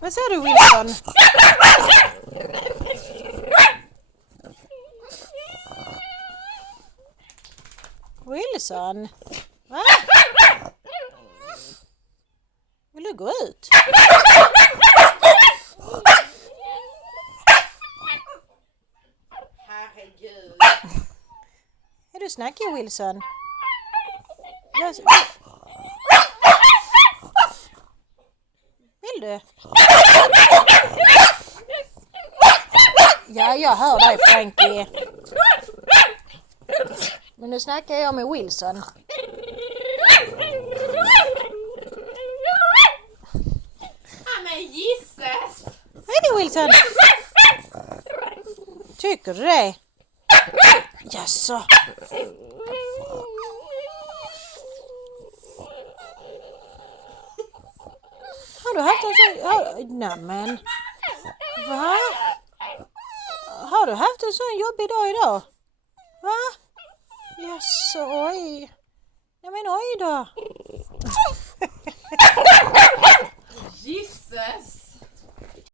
Vad säger du, Wilson? Wilson? Va? Vill du gå ut? Herregud. Är du snackig, Wilson? Vill du? Ja, jag hör dig, Frankie. Men nu snackar jag med Wilson. Ja, men gisses. Vad är det, Wilson? Tycker du det? Jaså? Har du haft en sån... Nämen. Va? Har du haft en sån jobbig dag idag? Va? Jaså, oj. Ja, men oj då.